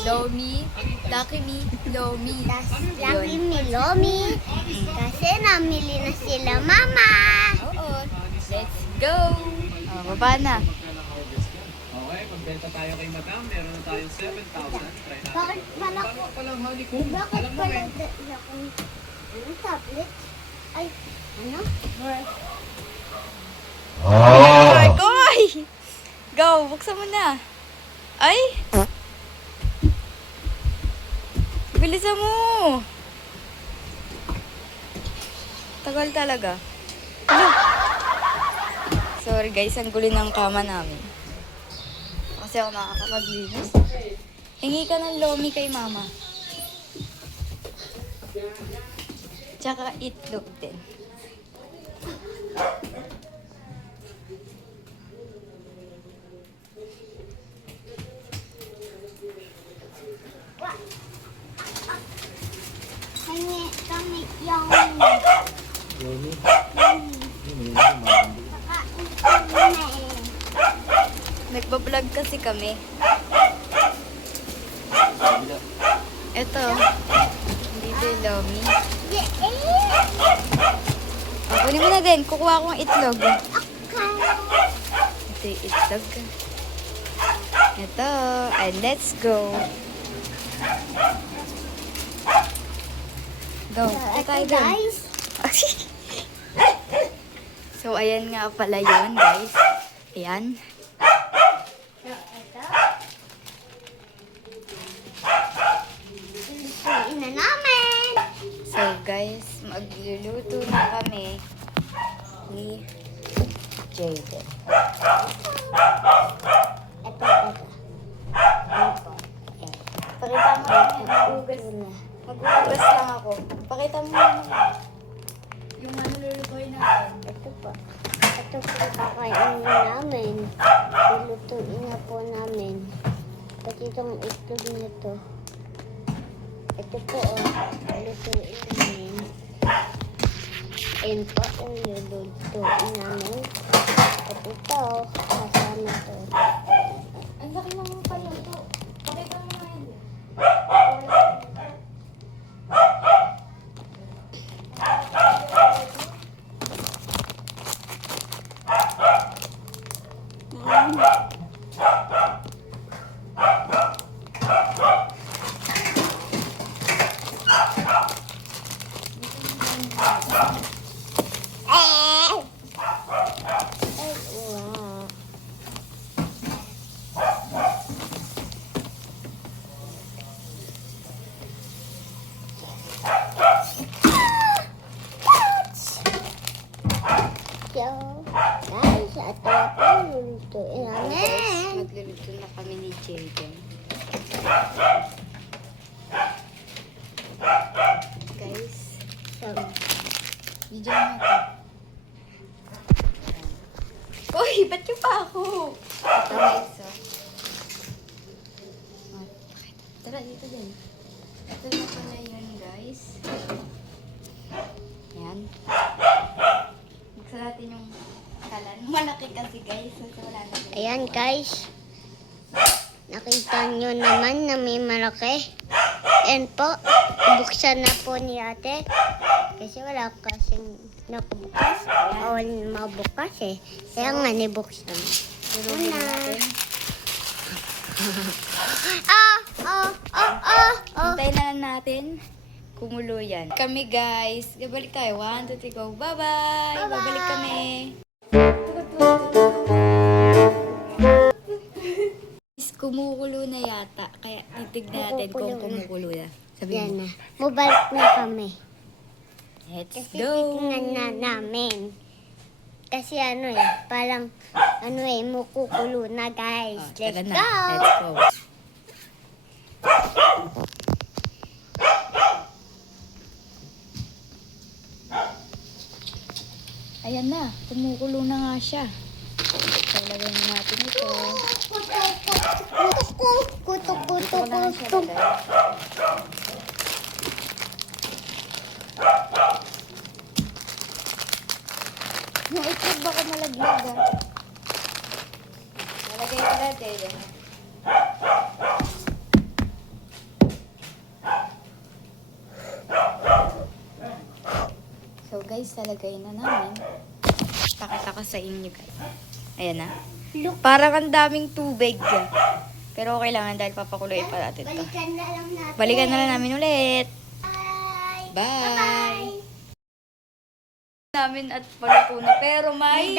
Lomi, Lucky Me, Lomi. Tas Lucky Me, Lomi. Kasi namili na sila, Mama. Oo. Let's go! Oh, baba na. Okay, magbenta tayo kay Madam. Meron na tayong 7,000. Try natin. Bakit pala Paano ka palang honeycomb? Bakit Alam mo pala eh. ano, tablet? Ay, ano? Ay, koy! Go, buksan mo na. Ay! Bilisan mo! Tagal talaga. Ano? Sorry guys, ang gulo ng kama namin. Kasi ako nakakapaglinis. Hingi ka ng lomi kay mama. Tsaka itlog din. Kami yung Lomi? Nagbablog kasi kami. Ito. Dito yung lomi. Kunin mo na din. Kukuha ko ng itlog. Ito yung itlog. Ito. And let's go. Go. Ito tayo dun. guys. So, ayan nga pala yun, guys. Ayan. Lutuin na namin. So, guys, magluluto na kami ni Jaden. Ito. Pakita mo namin. Mag-ugas lang ako. Pakita mo naman. Yung ano lulutuin natin. Ito po. Ito po kakainin namin. Lulutuin na po namin. Pati itong itlog nito. Ito po, lulutuin namin. Ayun po, yung lulutuin namin. At ito, kasama to. Ang laki naman pala ito. Pakita mo nga yun. Ay, wow. So, guys, ito po lulutuin namin. Magluluto na kami ni Jaden. Guys, So, video mo ito. Uy, ba't yung pa ako? Ito guys, oh. Oh, tara, dito din. Ito na pala yun, guys. Ayan. Buksan natin yung kalan. Malaki kasi, guys. So, wala na din. ayan guys. Nakita nyo naman na may malaki. Ayan po, buksan na po ni ate. Kasi wala kasing nakabukas. Bawal mabukas eh. Kaya nga nibuksan. Durugin natin. Hintayin na lang natin. Kumulo yan. Kami guys. Babalik tayo. 1, 2, 3, go. Bye-bye. Babalik kami. Kumukulo na yata. Kaya titignan natin kung kumukulo na. Yan Sabihin mo. na. Mabalik na kami. Let's Kasi go. titignan na namin. Kasi ano eh, parang ano eh, mukukulo na guys. Oh, Let's tara go! na. Let's go. Ayan na. Kumukulo na nga siya. Talagyan na natin ito. Kutok. Wala na siya lagay. Yung itlog baka malaglag ah. Nalagay ko natin. So guys, talagay na namin. Pakita ko sa inyo guys. Ayan na. Look. Parang ang daming tubig. Pero okay lang dahil papakuloy pa natin to. Balikan na lang natin. Balikan na lang namin ulit. Bye. Bye! Namin at paluto na. Pero May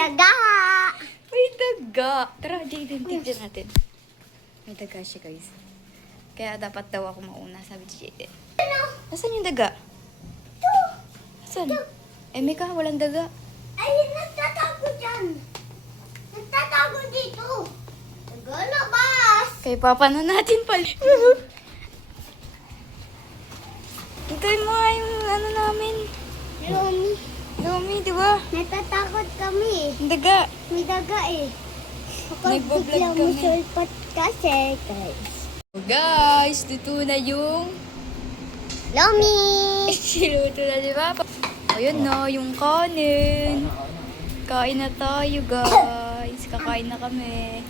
may daga. Tara, Jaden, tignan natin. May daga siya guys. Kaya dapat daw ako mauna, sabi ni Jaden. Nasaan yung daga? Nasaan? Mika, walang daga. Ay, nagtatago dyan. Nagtatago dito. Nagalabas. Kay papa na natin pala. Hintayin mo nga yung ano namin. Lomi. Lomi, di ba? Natatakot kami. Yung daga. May daga eh. Nagbablog Biglang kami. musulpat kasi, guys. Guys, luto na yung Lomi! siluto na, di ba? Ayun na, yung kanin. Kain na tayo, guys. Kakain na kami.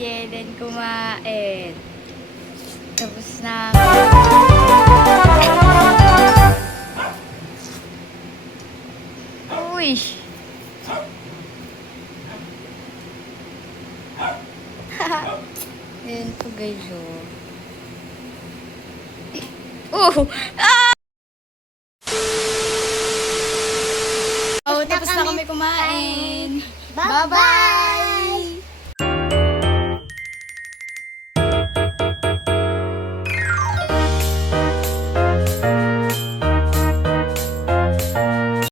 Jaden kumain. Tapos na. Uy! Ayan po guys, oh. Oh! Ah! Oh, tapos na kami kumain. Bye-bye!